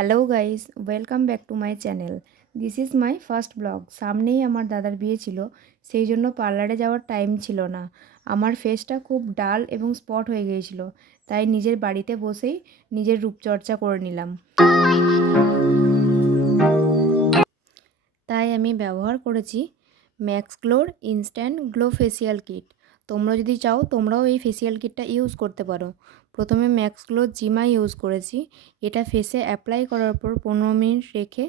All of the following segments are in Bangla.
Hello guys, welcome back to my channel. This is my first blog. সামনেই আমার দাদার বিয়ে ছিল, সেই জন্য পার্লারে যাওয়ার টাইম ছিল না। আমার ফেসটা খুব ডাল এবং স্পট হয়ে গিয়েছিল, তাই নিজের বাড়িতে বসেই নিজের রূপচর্চা করে নিলাম। তাই আমি ব্যবহার করেছি ম্যাক্স গ্লোর ইনস্ট্যান্ট গ্লো ফেসিয়াল কিট। তোমরা যদি চাও তোমরাও এই ফেসিয়াল কিটটা ইউজ করতে পারো। প্রথমে ম্যাক্স গ্লো জিমা ইউজ করেছি। এটা ফেসে অ্যাপ্লাই করার পর 15 মিনিট রেখে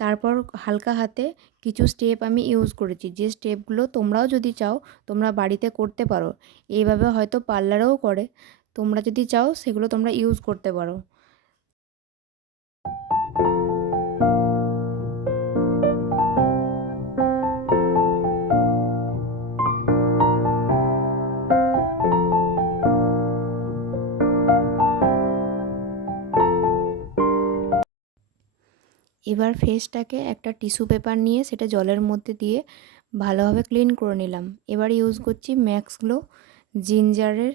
তারপর হালকা হাতে কিছু স্টেপ আমি ইউজ করেছি, যে স্টেপগুলো তোমরাও যদি চাও তোমরা বাড়িতে করতে পারো। এইভাবে হয়তো পার্লারেও করে, তোমরা যদি চাও সেগুলো তোমরা ইউজ করতে পারো। এবার ফেসটাকে একটা টিস্যু পেপার নিয়ে সেটা জলের মধ্যে দিয়ে ভালোভাবে ক্লিন করে নিলাম। এবার ইউজ করছি ম্যাক্স গ্লো জিঞ্জারের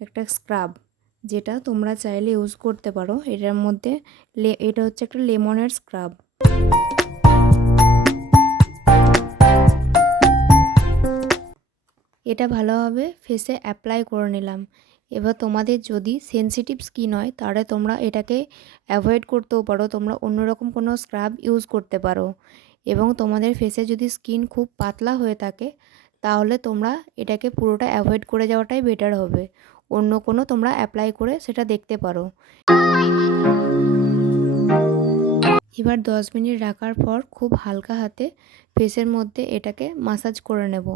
একটা স্ক্রাব, যেটা তোমরা চাইলে ইউজ করতে পারো। এটার মধ্যে এটা হচ্ছে একটা লেমনের স্ক্রাব। এটা ভালোভাবে ফেসে অ্যাপ্লাই করে নিলাম। এবার তোমাদের যদি সেনসিটিভ স্কিন হয় তাহলে তোমরা এটাকে অ্যাভয়েড করতেও পারো, তোমরা অন্যরকম কোনো স্ক্রাব ইউজ করতে পারো। এবং তোমাদের ফেসে যদি স্কিন খুব পাতলা হয়ে থাকে তাহলে তোমরা এটাকে পুরোটা অ্যাভয়েড করে যাওয়াটাই বেটার হবে। অন্য কোনো তোমরা অ্যাপ্লাই করে সেটা দেখতে পারো। এবার 10 মিনিট রাখার পর খুব হালকা হাতে ফেসের মধ্যে এটাকে মাসাজ করে নেব।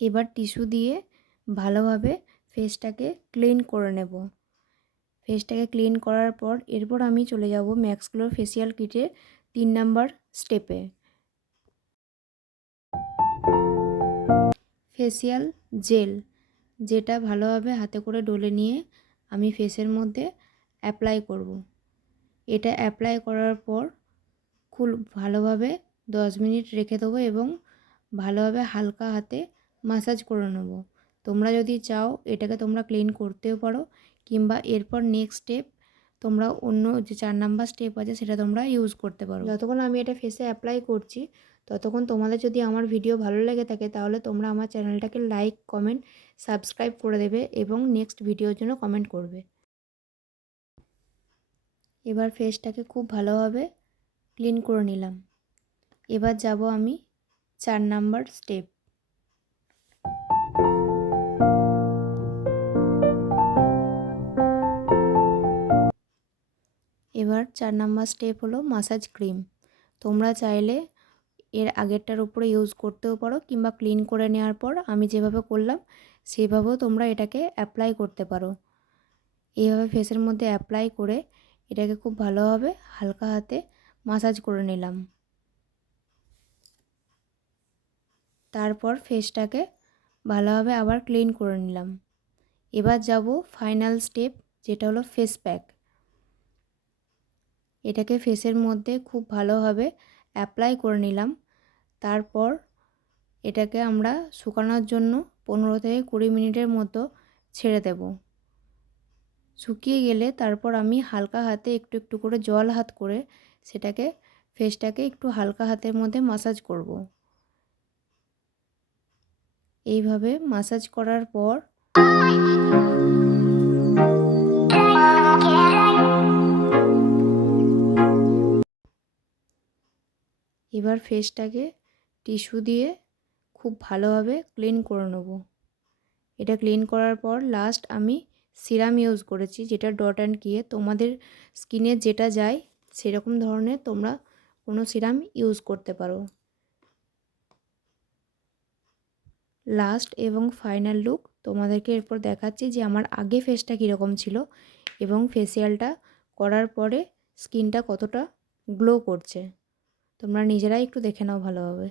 এবার টিস্যু দিয়ে ভালোভাবে ফেসটাকে ক্লিন করে নেব। ফেসটাকে ক্লিন করার পর এরপর আমি চলে যাব ম্যাক্স গ্লোর ফেসিয়াল কিটের 3 নাম্বার স্টেপে। ফেসিয়াল জেল, যেটা ভালোভাবে হাতে করে ডলে নিয়ে আমি ফেসের মধ্যে অ্যাপ্লাই করব। এটা অ্যাপ্লাই করার পর খুব ভালোভাবে 10 মিনিট রেখে দেবো এবং ভালোভাবে হালকা হাতে মাসাজ করে নেব। তোমরা যদি চাও এটাকে তোমরা ক্লিন করতেও পারো, কিংবা এরপর নেক্সট স্টেপ তোমরা অন্য যে 4 নাম্বার স্টেপ আছে সেটা তোমরা ইউজ করতে পারো। যতক্ষণ আমি এটা ফেসে অ্যাপ্লাই করছি ততক্ষণ তোমাদের যদি আমার ভিডিও ভালো লেগে থাকে তাহলে তোমরা আমার চ্যানেলটাকে লাইক, কমেন্ট, সাবস্ক্রাইব করে দেবে এবং নেক্সট ভিডিওর জন্য কমেন্ট করবে। এবার ফেসটাকে খুব ভালোভাবে ক্লিন করে নিলাম। এবার যাব আমি 4 নাম্বার স্টেপ। এবার 4 নাম্বার স্টেপ হলো মাসাজ ক্রিম। তোমরা চাইলে এর আগেরটার উপরে ইউজ করতেও পারো, কিংবা ক্লিন করে নেওয়ার পর আমি যেভাবে করলাম সেভাবেও তোমরা এটাকে অ্যাপ্লাই করতে পারো। এইভাবে ফেসের মধ্যে অ্যাপ্লাই করে এটাকে খুব ভালোভাবে হালকা হাতে মাসাজ করে নিলাম। তারপর ফেসটাকে ভালোভাবে আবার ক্লিন করে নিলাম। এবার যাব ফাইনাল স্টেপ, যেটা হলো ফেস প্যাক। এটাকে ফেসের মধ্যে খুব ভালোভাবে অ্যাপ্লাই করে নিলাম। তারপর এটাকে আমরা শুকানোর জন্য 15 থেকে 20 মিনিটের মতো ছেড়ে দেব। শুকিয়ে গেলে তারপর আমি হালকা হাতে একটু একটু করে জল হাত করে সেটাকে ফেসটাকে একটু হালকা হাতের মধ্যে মাসাজ করব। এইভাবে মাসাজ করার পর এবার ফেসটাকে টিস্যু দিয়ে খুব ভালোভাবে ক্লিন করে নেব। এটা ক্লিন করার পর লাস্ট আমি সিরাম ইউজ করেছি, যেটা ডট অ্যান্ড কিয়ে। তোমাদের স্কিনে যেটা যায় সেরকম ধরনের তোমরা কোনো সিরাম ইউজ করতে পারো। লাস্ট এবং ফাইনাল লুক তোমাদেরকে এরপর দেখাচ্ছি যে আমার আগে ফেসটা কীরকম ছিল এবং ফেসিয়ালটা করার পরে স্কিনটা কতটা গ্লো করছে। তোমরা নিজেরাই একটু দেখে নাও ভালোভাবে।